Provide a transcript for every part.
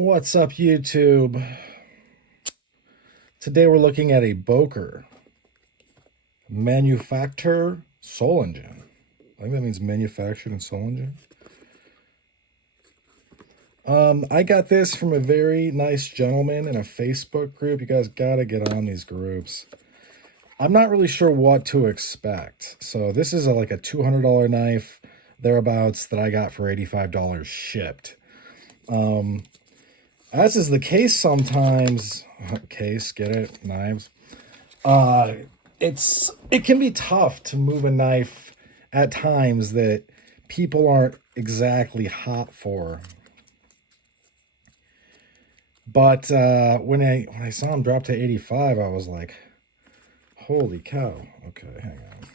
What's up, YouTube? Today we're looking at a Boker manufacturer Solingen. I think that means manufactured in Solingen. I got this from a very nice gentleman in a Facebook group. You guys gotta get on these groups. I'm not really sure what to expect. So this is like a $200 knife, thereabouts, that I got for $85 shipped. As is the case sometimes, get it, knives. It can be tough to move a knife at times that people aren't exactly hot for. But when I saw him drop to 85, I was like, holy cow. Okay, hang on.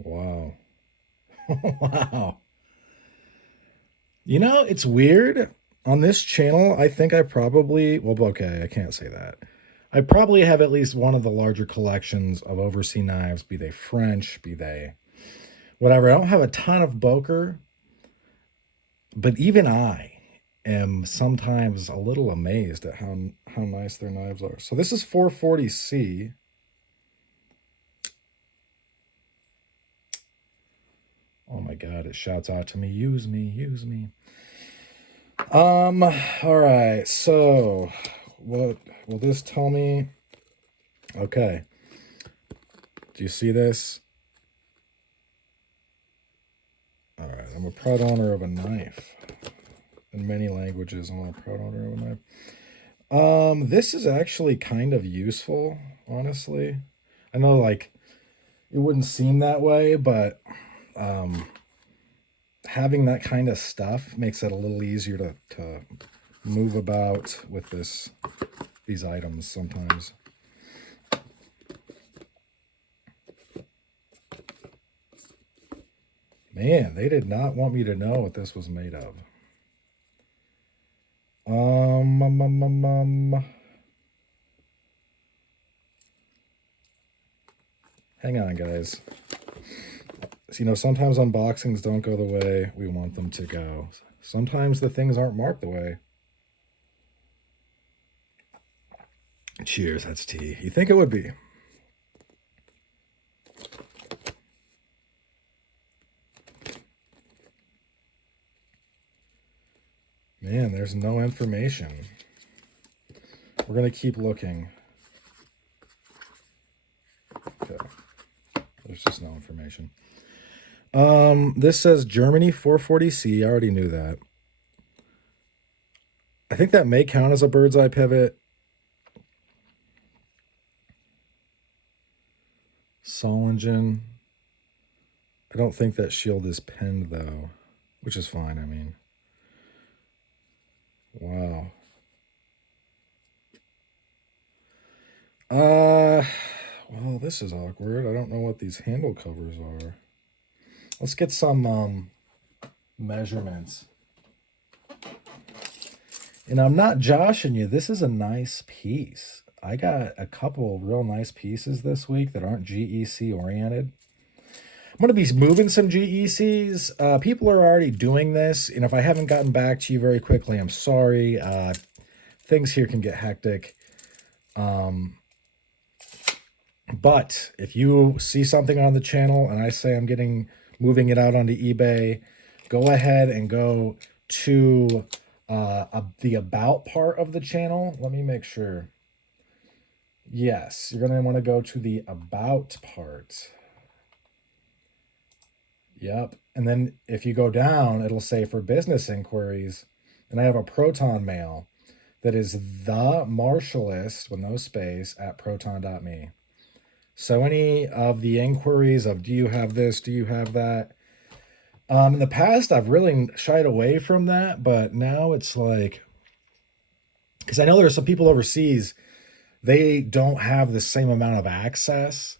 Wow. Wow. You know, it's weird. On this channel, I think I probably, well, okay, I can't say that. I probably have at least one of the larger collections of overseas knives, be they French, be they whatever. I don't have a ton of Boker, but even I am sometimes a little amazed at how nice their knives are. So this is 440C. Oh my God, it shouts out to me, use me, use me. All right, so what will this tell me? Okay. Do you see this? All right, I'm a proud owner of a knife. In many languages, I'm a proud owner of a knife. This is actually kind of useful, honestly. I know, like, it wouldn't seem that way, but having that kind of stuff makes it a little easier to move about with these items sometimes. Man, they did not want me to know what this was made of. Hang on, guys. So, you know, sometimes unboxings don't go the way we want them to go. Sometimes the things aren't marked the way. Cheers, that's tea. You think it would be? Man, there's no information. We're going to keep looking. Okay. There's just no information. This says Germany 440C. I already knew that. I think that may count as a bird's eye pivot. Solingen. I don't think that shield is pinned though, which is fine, I mean. Wow. Well, this is awkward. I don't know what these handle covers are. Let's get some measurements. And I'm not joshing you. This is a nice piece. I got a couple real nice pieces this week that aren't GEC oriented. I'm going to be moving some GECs. People are already doing this. And if I haven't gotten back to you very quickly, I'm sorry. Things here can get hectic. But if you see something on the channel and I say I'm moving it out onto eBay, go ahead and go to the about part of the channel. Let me make sure. Yes, you're going to want to go to the about part. Yep. And then if you go down, it'll say for business inquiries. And I have a Proton mail that is the Marshallist, with no space, at proton.me. So any of the inquiries of, do you have this? Do you have that? In the past, I've really shied away from that, but now it's like, because I know there are some people overseas, they don't have the same amount of access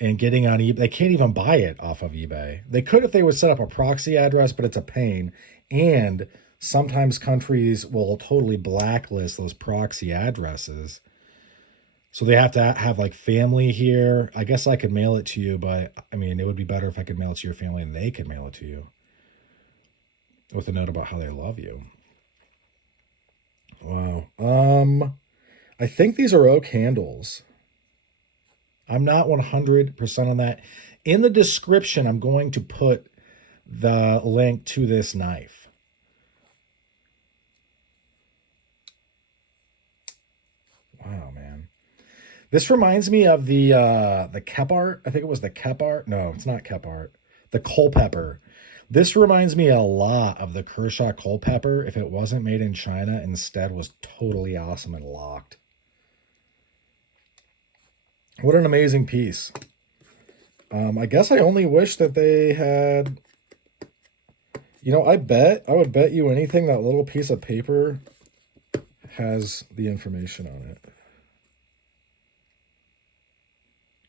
and getting on eBay. They can't even buy it off of eBay. They could if they would set up a proxy address, but it's a pain. And sometimes countries will totally blacklist those proxy addresses. So they have to have like family here. I guess I could mail it to you, but I mean, it would be better if I could mail it to your family and they could mail it to you with a note about how they love you. Wow. I think these are oak handles. I'm not 100% on that. In the description, I'm going to put the link to this knife. Wow, man. This reminds me of the Kep art. I think it was the Kep art. No, it's not Kep art. The Culpepper. This reminds me a lot of the Kershaw Culpepper if it wasn't made in China, instead was totally awesome and locked. What an amazing piece. I guess I only wish that they had, you know, I would bet you anything that little piece of paper has the information on it.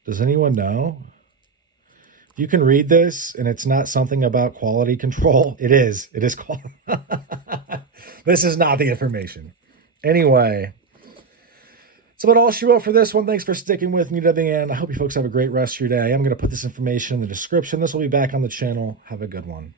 Does anyone know? You can read this and it's not something about quality control. It is. It is quality. This is not the information. Anyway, so about all she wrote for this one. Thanks for sticking with me to the end. I hope you folks have a great rest of your day. I'm going to put this information in the description. This will be back on the channel. Have a good one.